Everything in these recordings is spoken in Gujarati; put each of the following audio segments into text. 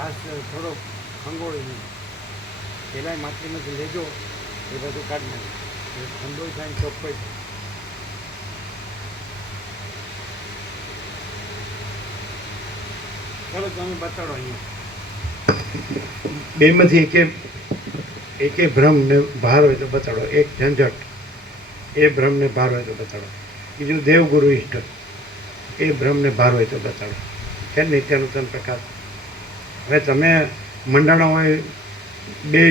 ગ્લાસ થોડો ખંગોળી નહીં, પહેલાં માટલીમાંથી લેજો, એ બધું કાઢી નાખો, ઠંડો થાય ને ચોખ્ખો થાય. ચાલો તમે બતાડો અહીંયા બેમાંથી એકે ભ્રમને ભાર હોય તો બતાડો. એક ઝંઝટ એ ભ્રમને ભાર હોય તો બતાડો. બીજું દેવગુરુ ઇષ્ટ એ ભ્રમને ભાર હોય તો બતાડો. છે નિત્યાનૂતન પ્રકાશ. હવે તમે મંડાણા હોય બે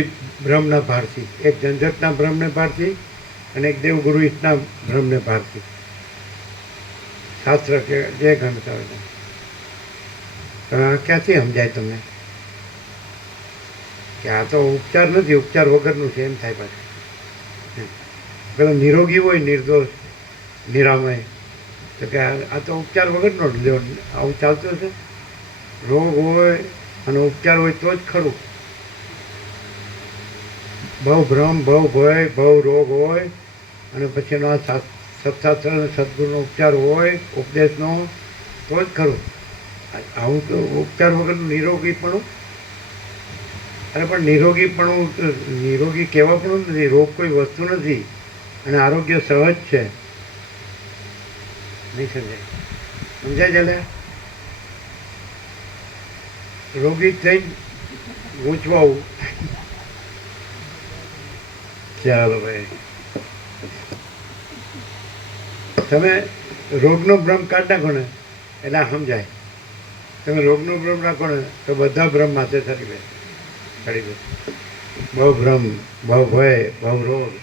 ભ્રમના ભારથી, એક ઝંઝટના ભ્રમને ભારથી અને એક દેવગુરુ ઇષ્ટના ભ્રમને ભારથી. શાસ્ત્ર કે જે ગણતા હોય ક્યાંથી સમજાય તમને કે આ તો ઉપચાર નથી, ઉપચાર વગરનું છે એમ થાય પાછું. પેલો નિરોગી હોય નિર્દોષ નિરામય તો કે આ તો ઉપચાર વગરનો જ લ્યો, આવું ચાલતું છે. રોગ હોય અને ઉપચાર હોય તો જ ખરું. બહુ ભ્રમ, બહુ ભય, બહુ રોગ હોય અને પછીનો આ સત્શાસ્ત્ર અને સદગુરુનો ઉપચાર હોય ઉપદેશનો તો જ ખરું. આવું તો ઉપચાર વગરનું નિરોગીપણું. અરે પણ નિરોગી કહેવા પણ નથી. રોગ કોઈ વસ્તુ નથી અને આરોગ્ય સહજ છે. નહીં સમજાય? સમજાય ચાલે? રોગી થઈ ગૂંચવાવું. ચાલો ભાઈ, તમે રોગનો ભ્રમ કાઢી નાખો ને એટલે સમજાય. તમે રોગનો ભ્રમ રાખો ને તો બધા ભ્રમ માથે ચડી બેસે. બહુ ભ્રમ, બહુ ભય, બહુ રોગ.